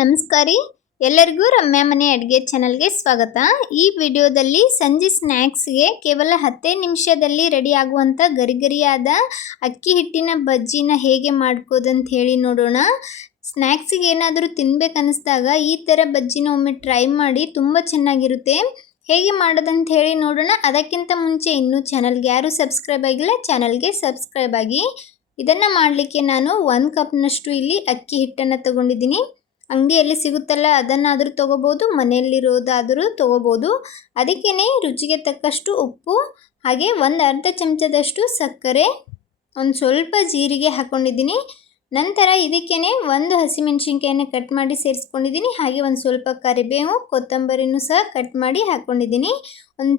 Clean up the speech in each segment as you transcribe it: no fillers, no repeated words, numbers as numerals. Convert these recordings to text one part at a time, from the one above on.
ನಮಸ್ಕಾರ ರೀ. ಎಲ್ಲರಿಗೂ ರಮ್ಯಾ ಮನೆ ಅಡುಗೆ ಚಾನಲ್ಗೆ ಸ್ವಾಗತ. ಈ ವಿಡಿಯೋದಲ್ಲಿ ಸಂಜೆ ಸ್ನ್ಯಾಕ್ಸ್ಗೆ ಕೇವಲ 10 ನಿಮಿಷದಲ್ಲಿ ರೆಡಿ ಆಗುವಂಥ ಗರಿಗರಿಯಾದ ಅಕ್ಕಿ ಹಿಟ್ಟಿನ ಬಜ್ಜಿನ ಹೇಗೆ ಮಾಡ್ಕೋದಂತ ಹೇಳಿ ನೋಡೋಣ. ಸ್ನ್ಯಾಕ್ಸಿಗೆ ಏನಾದರೂ ತಿನ್ಬೇಕನ್ನಿಸ್ದಾಗ ಈ ಥರ ಬಜ್ಜಿನ ಒಮ್ಮೆ ಟ್ರೈ ಮಾಡಿ, ತುಂಬ ಚೆನ್ನಾಗಿರುತ್ತೆ. ಹೇಗೆ ಮಾಡೋದಂತ ಹೇಳಿ ನೋಡೋಣ. ಅದಕ್ಕಿಂತ ಮುಂಚೆ ಇನ್ನೂ ಚಾನಲ್ಗೆ ಯಾರು ಸಬ್ಸ್ಕ್ರೈಬ್ ಆಗಿಲ್ಲ, ಚಾನಲ್ಗೆ ಸಬ್ಸ್ಕ್ರೈಬ್ ಆಗಿ. ಇದನ್ನು ಮಾಡಲಿಕ್ಕೆ ನಾನು 1 ಕಪ್ನಷ್ಟು ಇಲ್ಲಿ ಅಕ್ಕಿ ಹಿಟ್ಟನ್ನು ತಗೊಂಡಿದ್ದೀನಿ. ಅಂಗಡಿಯಲ್ಲಿ ಸಿಗುತ್ತಲ್ಲ ಅದನ್ನಾದರೂ ತೊಗೋಬೋದು, ಮನೆಯಲ್ಲಿರೋದಾದರೂ ತೊಗೋಬೋದು. ಅದಕ್ಕೇ ರುಚಿಗೆ ತಕ್ಕಷ್ಟು ಉಪ್ಪು, ಹಾಗೆ ಒಂದು ಅರ್ಧ ಚಮಚದಷ್ಟು ಸಕ್ಕರೆ, ಒಂದು ಸ್ವಲ್ಪ ಜೀರಿಗೆ ಹಾಕ್ಕೊಂಡಿದ್ದೀನಿ. ನಂತರ ಇದಕ್ಕೇ ಒಂದು ಹಸಿಮೆಣಸಿನ್ಕಾಯನ್ನು ಕಟ್ ಮಾಡಿ ಸೇರಿಸ್ಕೊಂಡಿದ್ದೀನಿ. ಹಾಗೆ ಒಂದು ಸ್ವಲ್ಪ ಕರಿಬೇವು, ಕೊತ್ತಂಬರಿನೂ ಸಹ ಕಟ್ ಮಾಡಿ ಹಾಕ್ಕೊಂಡಿದ್ದೀನಿ. ಒಂದು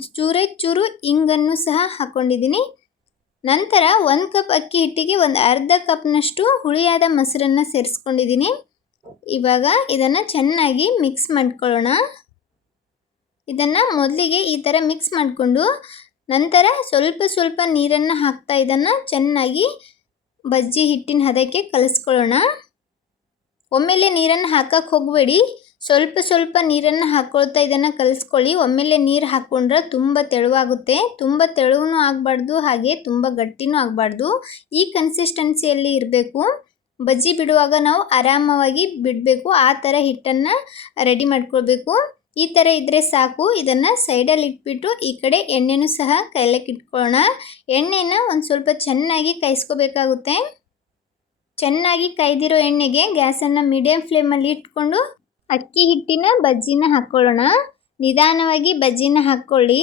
ಚೂರು ಇಂಗನ್ನು ಸಹ ಹಾಕ್ಕೊಂಡಿದ್ದೀನಿ. ನಂತರ 1 ಕಪ್ ಅಕ್ಕಿ ಹಿಟ್ಟಿಗೆ ಒಂದು ಅರ್ಧ ಕಪ್ನಷ್ಟು ಹುಳಿಯಾದ ಮೊಸರನ್ನು ಸೇರಿಸ್ಕೊಂಡಿದ್ದೀನಿ. ಇವಾಗ ಇದನ್ನು ಚೆನ್ನಾಗಿ ಮಿಕ್ಸ್ ಮಾಡ್ಕೊಳ್ಳೋಣ. ಇದನ್ನು ಮೊದಲಿಗೆ ಈ ಥರ ಮಿಕ್ಸ್ ಮಾಡಿಕೊಂಡು ನಂತರ ಸ್ವಲ್ಪ ನೀರನ್ನು ಹಾಕ್ತಾ ಇದನ್ನು ಚೆನ್ನಾಗಿ ಬಜ್ಜಿ ಹಿಟ್ಟಿನ ಹದಕ್ಕೆ ಕಲಿಸ್ಕೊಳ್ಳೋಣ. ಒಮ್ಮೆಲೆ ನೀರನ್ನು ಹಾಕಕ್ಕೆ ಹೋಗಬೇಡಿ, ಸ್ವಲ್ಪ ನೀರನ್ನು ಹಾಕ್ಕೊಳ್ತಾ ಇದನ್ನು ಕಲಿಸ್ಕೊಳ್ಳಿ. ಒಮ್ಮೆಲೆ ನೀರು ಹಾಕ್ಕೊಂಡ್ರೆ ತುಂಬ ತೆಳುವಾಗುತ್ತೆ. ತುಂಬ ತೆಳುವೂ ಆಗಬಾರ್ದು, ಹಾಗೆ ತುಂಬ ಗಟ್ಟಿನೂ ಆಗಬಾರ್ದು. ಈ ಕನ್ಸಿಸ್ಟೆನ್ಸಿಯಲ್ಲಿ ಇರಬೇಕು. ಬಜ್ಜಿ ಬಿಡುವಾಗ ನಾವು ಆರಾಮವಾಗಿ ಬಿಡಬೇಕು. ಆ ಥರ ಹಿಟ್ಟನ್ನು ರೆಡಿ ಮಾಡ್ಕೊಳ್ಬೇಕು. ಈ ಥರ ಇದ್ದರೆ ಸಾಕು. ಇದನ್ನು ಸೈಡಲ್ಲಿ ಇಟ್ಬಿಟ್ಟು ಈ ಕಡೆ ಎಣ್ಣೆನೂ ಸಹ ಕಾಯ್ಲಿಕ್ಕೆ ಇಟ್ಕೊಳ್ಳೋಣ. ಎಣ್ಣೆನ ಒಂದು ಸ್ವಲ್ಪ ಚೆನ್ನಾಗಿ ಕಾಯಿಸ್ಕೋಬೇಕಾಗುತ್ತೆ. ಚೆನ್ನಾಗಿ ಕಾಯ್ದಿರೋ ಎಣ್ಣೆಗೆ ಗ್ಯಾಸನ್ನು ಮೀಡಿಯಮ್ ಫ್ಲೇಮಲ್ಲಿ ಇಟ್ಕೊಂಡು ಅಕ್ಕಿ ಹಿಟ್ಟಿನ ಬಜ್ಜಿನ ಹಾಕ್ಕೊಳ್ಳೋಣ. ನಿಧಾನವಾಗಿ ಬಜ್ಜಿನ ಹಾಕ್ಕೊಳ್ಳಿ.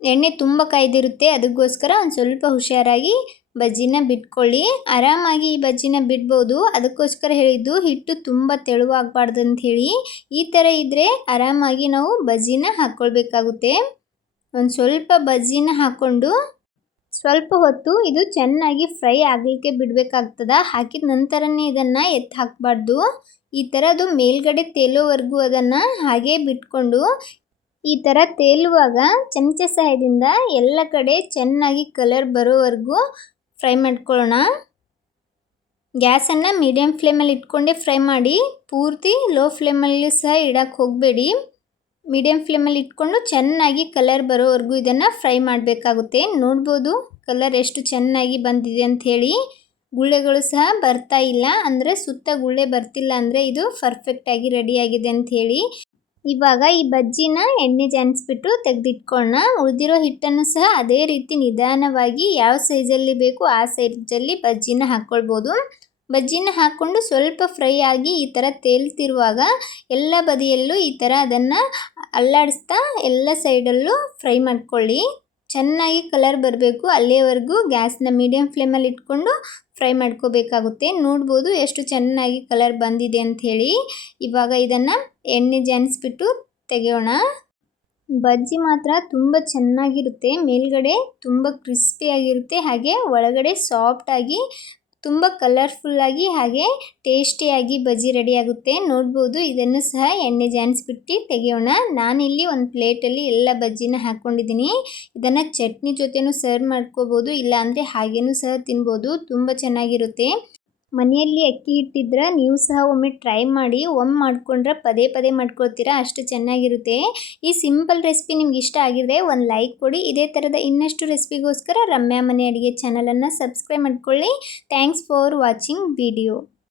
ಎಣ್ಣೆ ತುಂಬ ಕಾಯ್ದಿರುತ್ತೆ, ಅದಕ್ಕೋಸ್ಕರ ಒಂದು ಸ್ವಲ್ಪ ಹುಷಾರಾಗಿ ಬಜ್ಜಿನ ಬಿಟ್ಕೊಳ್ಳಿ. ಆರಾಮಾಗಿ ಈ ಬಜ್ಜಿನ ಬಿಡ್ಬೋದು. ಅದಕ್ಕೋಸ್ಕರ ಹೇಳಿದ್ದು, ಹಿಟ್ಟು ತುಂಬ ತೆಳುವಾಗಬಾರ್ದು ಅಂಥೇಳಿ. ಈ ಥರ ಇದ್ದರೆ ಆರಾಮಾಗಿ ನಾವು ಬಜ್ಜಿನ ಹಾಕ್ಕೊಳ್ಬೇಕಾಗುತ್ತೆ. ಒಂದು ಸ್ವಲ್ಪ ಬಜ್ಜಿನ ಹಾಕ್ಕೊಂಡು ಸ್ವಲ್ಪ ಹೊತ್ತು ಇದು ಚೆನ್ನಾಗಿ ಫ್ರೈ ಆಗಲಿಕ್ಕೆ ಬಿಡಬೇಕಾಗ್ತದೆ. ಹಾಕಿದ ನಂತರನೇ ಇದನ್ನು ಎತ್ತಿ ಹಾಕಬಾರ್ದು. ಈ ಥರ ಅದು ಮೇಲ್ಗಡೆ ತೇಲೋವರೆಗೂ ಅದನ್ನು ಹಾಗೇ ಬಿಟ್ಕೊಂಡು ಈ ಥರ ತೇಲುವಾಗ ಚಮಚ ಸಹಾಯದಿಂದ ಎಲ್ಲ ಕಡೆ ಚೆನ್ನಾಗಿ ಕಲರ್ ಬರೋವರೆಗೂ ಫ್ರೈ ಮಾಡ್ಕೊಳ್ಳೋಣ. ಗ್ಯಾಸನ್ನು ಮೀಡಿಯಮ್ ಫ್ಲೇಮಲ್ಲಿ ಇಟ್ಕೊಂಡೇ ಫ್ರೈ ಮಾಡಿ, ಪೂರ್ತಿ ಲೋ ಫ್ಲೇಮಲ್ಲಿ ಸಹ ಇಡಕ್ಕೆ ಹೋಗಬೇಡಿ. ಮೀಡಿಯಮ್ ಫ್ಲೇಮಲ್ಲಿ ಇಟ್ಕೊಂಡು ಚೆನ್ನಾಗಿ ಕಲರ್ ಬರೋವರೆಗೂ ಇದನ್ನು ಫ್ರೈ ಮಾಡಬೇಕಾಗುತ್ತೆ. ನೋಡ್ಬೋದು ಕಲರ್ ಎಷ್ಟು ಚೆನ್ನಾಗಿ ಬಂದಿದೆ ಅಂಥೇಳಿ. ಗುಳ್ಳೆಗಳು ಸಹ ಬರ್ತಾ ಇಲ್ಲ, ಅಂದರೆ ಸುತ್ತ ಗುಳ್ಳೆ ಬರ್ತಿಲ್ಲ ಅಂದರೆ ಇದು ಪರ್ಫೆಕ್ಟಾಗಿ ರೆಡಿಯಾಗಿದೆ ಅಂಥೇಳಿ. ಇವಾಗ ಈ ಬಜ್ಜಿನ ಎಣ್ಣೆ ಜಾನಿಸ್ಬಿಟ್ಟು ತೆಗೆದಿಟ್ಕೊಳ್ಳೋಣ. ಉಳಿದಿರೋ ಹಿಟ್ಟನ್ನು ಸಹ ಅದೇ ರೀತಿ ನಿಧಾನವಾಗಿ ಯಾವ ಸೈಜಲ್ಲಿ ಬೇಕು ಆ ಸೈಜಲ್ಲಿ ಬಜ್ಜಿನ ಹಾಕ್ಕೊಳ್ಬೋದು. ಬಜ್ಜಿನ ಹಾಕ್ಕೊಂಡು ಸ್ವಲ್ಪ ಫ್ರೈ ಆಗಿ ಈ ಥರ ತೇಲ್ತಿರುವಾಗ ಎಲ್ಲ ಬದಿಯಲ್ಲೂ ಈ ಥರ ಅದನ್ನು ಅಲ್ಲಾಡಿಸ್ತಾ ಎಲ್ಲ ಸೈಡಲ್ಲೂ ಫ್ರೈ ಮಾಡ್ಕೊಳ್ಳಿ. ಚೆನ್ನಾಗಿ ಕಲರ್ ಬರಬೇಕು. ಅಲ್ಲಿಯವರೆಗೂ ಗ್ಯಾಸ್ನ ಮೀಡಿಯಮ್ ಫ್ಲೇಮಲ್ಲಿ ಇಟ್ಕೊಂಡು ಫ್ರೈ ಮಾಡ್ಕೋಬೇಕಾಗುತ್ತೆ. ನೋಡ್ಬೋದು ಎಷ್ಟು ಚೆನ್ನಾಗಿ ಕಲರ್ ಬಂದಿದೆ ಅಂಥೇಳಿ. ಇವಾಗ ಇದನ್ನು ಎಣ್ಣೆ ಜಾನಿಸ್ಬಿಟ್ಟು ತೆಗೆಯೋಣ. ಬಜ್ಜಿ ಮಾತ್ರ ತುಂಬ ಚೆನ್ನಾಗಿರುತ್ತೆ. ಮೇಲ್ಗಡೆ ತುಂಬ ಕ್ರಿಸ್ಪಿಯಾಗಿರುತ್ತೆ, ಹಾಗೆ ಒಳಗಡೆ ಸಾಫ್ಟಾಗಿ ತುಂಬ ಕಲರ್ಫುಲ್ಲಾಗಿ ಹಾಗೆ ಟೇಸ್ಟಿಯಾಗಿ ಬಜ್ಜಿ ರೆಡಿಯಾಗುತ್ತೆ. ನೋಡ್ಬೋದು ಇದನ್ನು ಸಹ ಎಣ್ಣೆ ಜಾನಿಸ್ಬಿಟ್ಟು ತೆಗೆಯೋಣ. ನಾನಿಲ್ಲಿ ಒಂದು ಪ್ಲೇಟಲ್ಲಿ ಎಲ್ಲ ಬಜ್ಜಿನ ಹಾಕ್ಕೊಂಡಿದ್ದೀನಿ. ಇದನ್ನು ಚಟ್ನಿ ಜೊತೆನೂ ಸರ್ವ್ ಮಾಡ್ಕೋಬೋದು, ಇಲ್ಲಾಂದರೆ ಹಾಗೇನೂ ಸಹ ತಿನ್ಬೋದು. ತುಂಬ ಚೆನ್ನಾಗಿರುತ್ತೆ. ಮನೆಯಲ್ಲಿ ಅಕ್ಕಿ ಹಿಟ್ಟಿದ್ರೆ ನೀವು ಸಹ ಒಮ್ಮೆ ಟ್ರೈ ಮಾಡಿ. ಒಮ್ಮೆ ಮಾಡಿಕೊಂಡ್ರೆ ಪದೇ ಮಾಡ್ಕೊಳ್ತೀರಾ, ಅಷ್ಟು ಚೆನ್ನಾಗಿರುತ್ತೆ. ಈ ಸಿಂಪಲ್ ರೆಸಿಪಿ ನಿಮ್ಗೆ ಇಷ್ಟ ಆಗಿದ್ರೆ ಒಂದು ಲೈಕ್ ಕೊಡಿ. ಇದೇ ಥರದ ಇನ್ನಷ್ಟು ರೆಸಿಪಿಗೋಸ್ಕರ ರಮ್ಯಾ ಮನೆ ಅಡುಗೆ ಚಾನಲನ್ನು ಸಬ್ಸ್ಕ್ರೈಬ್ ಮಾಡ್ಕೊಳ್ಳಿ. Thanks for watching video.